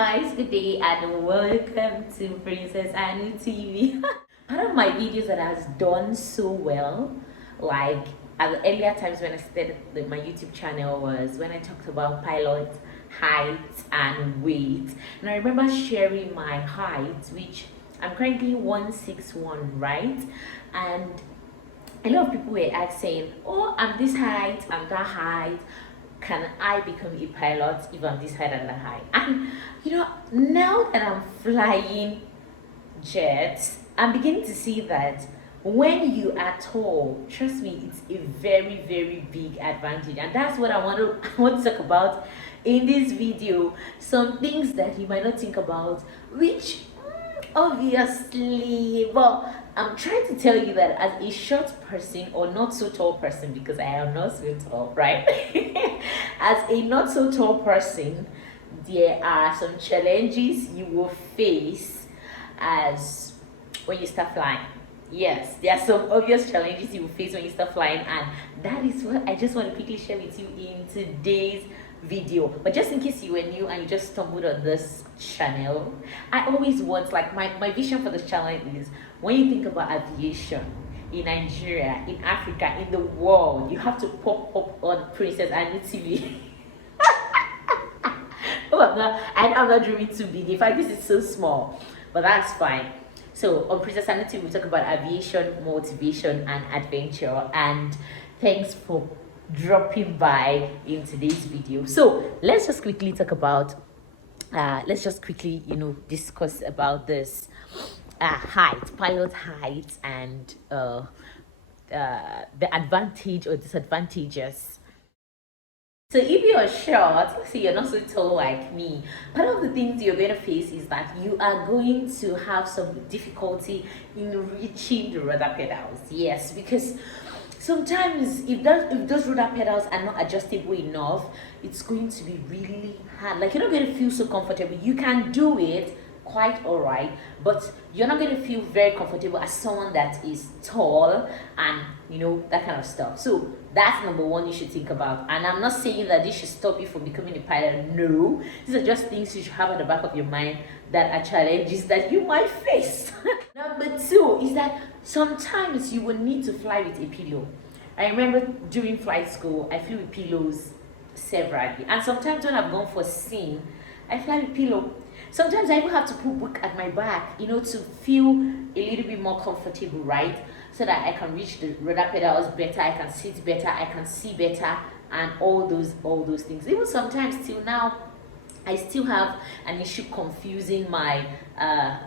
guys, good day and welcome to Princess Anu TV. Part of my videos that has done so well, like at the earlier times when I started my YouTube channel, was when I talked about pilot height and weight. And I remember sharing my height, which I'm currently 161, right? And a lot of people were asking, oh, I'm this height, I'm that height, can I become a pilot if I'm this height and that height? And now that I'm flying jets, I'm beginning to see that when you are tall, trust me, it's a very, very big advantage. And that's what I want to talk about in this video. Some things that you might not think about, which obviously, well, I'm trying to tell you that as a short person or not so tall person, because I am not so tall, right? As a not so tall person, there are some challenges you will face as when you start flying. Yes, there are some obvious challenges you will face when you start flying, and that is what I just want to quickly share with you in today's video. But just in case you were new and you just stumbled on this channel, I always want, like, my vision for this channel is, when you think about aviation in Nigeria, in Africa, in the world, you have to pop up on PrincessAnuTv. Oh, I'm not dreaming too big. In fact, this is so small, but that's fine. So on PrincessAnuTv, we talk about aviation, motivation, and adventure. And thanks for dropping by in today's video. So let's just quickly talk about discuss about this pilot height, and the advantage or disadvantages. So if you're short, let's say you're not so tall like me, part of the things you're going to face is that you are going to have some difficulty in reaching the rudder pedals. Yes, because sometimes if those rudder pedals are not adjustable enough, it's going to be really hard. Like, you're not going to feel so comfortable. You can do it quite all right, but you're not going to feel very comfortable as someone that is tall and that kind of stuff. So that's number one you should think about. And I'm not saying that this should stop you from becoming a pilot. No, these are just things you should have at the back of your mind that are challenges that you might face. Number two is that sometimes you will need to fly with a pillow. I remember during flight school, I flew with pillows severally, and sometimes when I've gone for scene, I fly with pillow. Sometimes I even have to put book at my back, to feel a little bit more comfortable, right? So that I can reach the rudder pedals better, I can sit better, I can see better, and all those things. Even sometimes till now, I still have an issue confusing my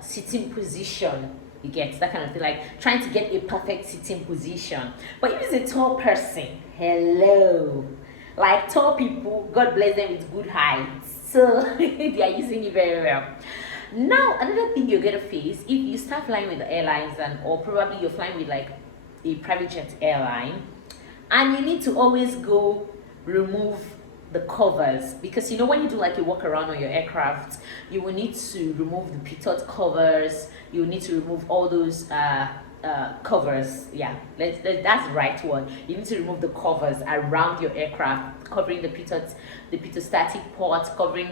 sitting position. You get that kind of thing, like trying to get a perfect sitting position. But if it's a tall person, hello, like tall people, God bless them with good heights. So they are using it very well. Now, another thing you're going to face if you start flying with the airlines, or probably you're flying with like a private jet airline, and you need to always go remove the covers, because when you do like a walk around on your aircraft, you will need to remove the pitot covers, you will need to remove all those covers. Yeah, that's the right word. You need to remove the covers around your aircraft, covering the pitostatic ports, covering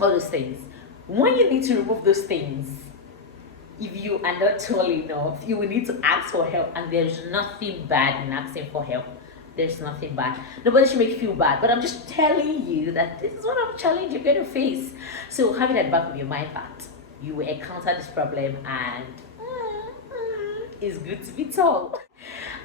all those things. When you need to remove those things, if you are not tall enough, you will need to ask for help, and there's nothing bad in asking for help. There's nothing bad. Nobody should make you feel bad, but I'm just telling you that this is one of the challenges you're going to face. So have it at the back of your mind that you will encounter this problem, and it's good to be tall.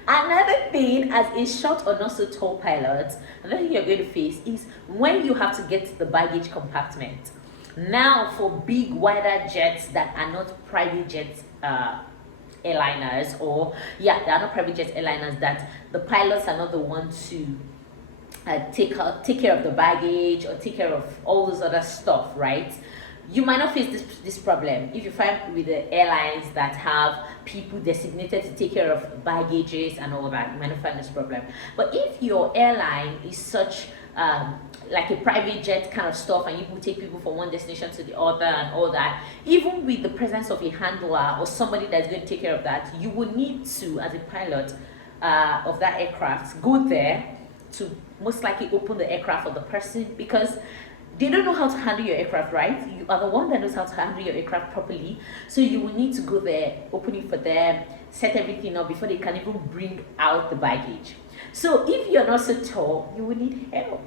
Another thing, as a short or not so tall pilot, another thing you're going to face is when you have to get to the baggage compartment. Now, for big wider jets that are not private jets airliners, or they are not private jet airliners, that the pilots are not the one to take care of the baggage or take care of all those other stuff, right? You might not face this problem if you fly with the airlines that have people designated to take care of baggages and all that. You might not find this problem. But if your airline is such like a private jet kind of stuff, and you will take people from one destination to the other and all that, even with the presence of a handler or somebody that's going to take care of that, you will need to, as a pilot of that aircraft, go there to most likely open the aircraft for the person, because they don't know how to handle your aircraft, right? You are the one that knows how to handle your aircraft properly. So you will need to go there, open it for them, set everything up before they can even bring out the baggage. So if you're not so tall, you will need help.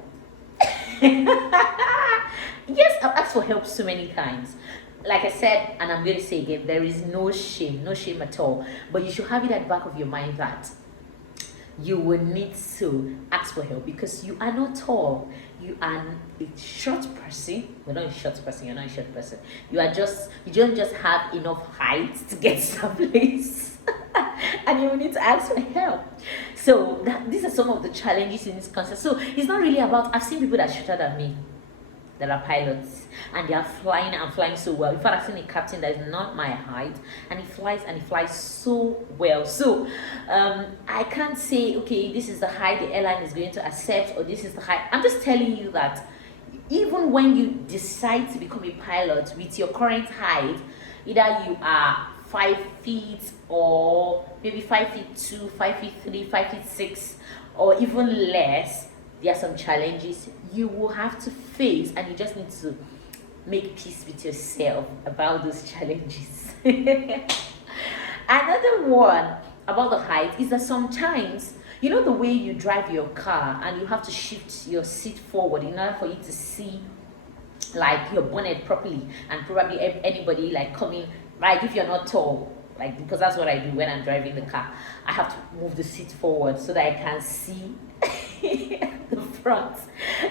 Yes, I've asked for help so many times. Like I said, and I'm going to say again, there is no shame at all. But you should have it at the back of your mind that you will need to ask for help because you are not tall. You are a short person. You're not a short person. You're not a short person. You don't just have enough height to get someplace. And you will need to ask for help. So these are some of the challenges in this concept. So it's not really about, I've seen people that are shorter than me that are pilots and they are flying and flying so well. In fact, I've seen a captain that is not my height and he flies so well. So I can't say, okay, this is the height the airline is going to accept or this is the height. I'm just telling you that even when you decide to become a pilot with your current height, either you are 5 feet or maybe 5'2", 5'3", 5'6", or even less, there are some challenges you will have to face, and you just need to make peace with yourself about those challenges. Another one about the height is that sometimes, you know, the way you drive your car and you have to shift your seat forward in order for you to see like your bonnet properly, and probably anybody like coming, like if you're not tall, like, because that's what I do when I'm driving the car, I have to move the seat forward so that I can see the front.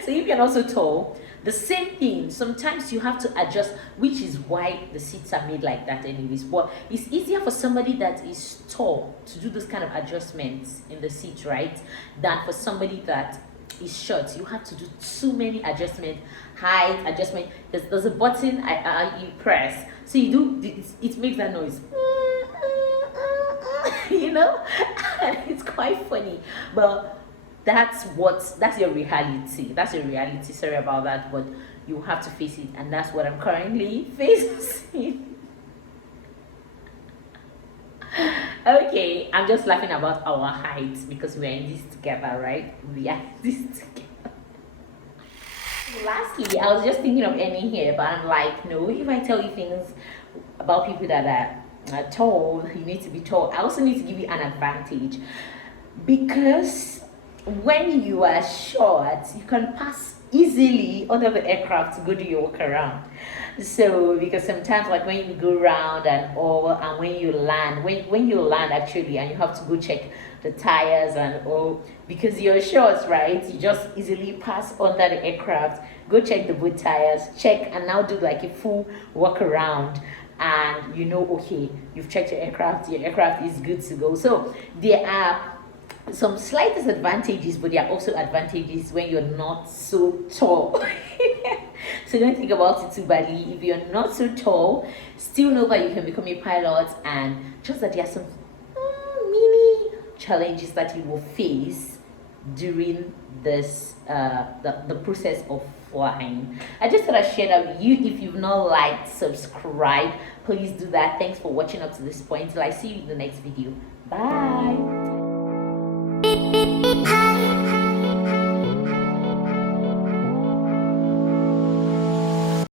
So if you're not so tall, the same thing, sometimes you have to adjust, which is why the seats are made like that anyways. But it's easier for somebody that is tall to do those kind of adjustments in the seat, right, than for somebody that is short. You have to do too many adjustments, height adjustment. There's a button you press, so you do it makes that noise. You know, and it's quite funny, but that's your reality. That's your reality. Sorry about that, but you have to face it, and that's what I'm currently facing. Okay, I'm just laughing about our height because we're in this together, right? We are in this together. Lastly, I was just thinking of ending here, but I'm like, no, if I tell you things about people that are tall, you need to be tall. I also need to give you an advantage, because when you are short, you can pass easily under the aircraft to go do your walk around. So because sometimes, like when you go around and all, and when you land actually, and you have to go check the tires and all, because you're short, right, you just easily pass under the aircraft, go check the boot tires, check, and now do like a full walk around, and you know, okay, you've checked your aircraft is good to go. So there are some slight disadvantages, but there are also advantages when you're not so tall. So don't think about it too badly. If you're not so tall, still know that you can become a pilot, and just that there are some mini challenges that you will face during this the process of flying. I just thought I'd share that with you. If you've not liked, subscribe, please do that. Thanks for watching up to this point. Till I see you in the next video. Bye.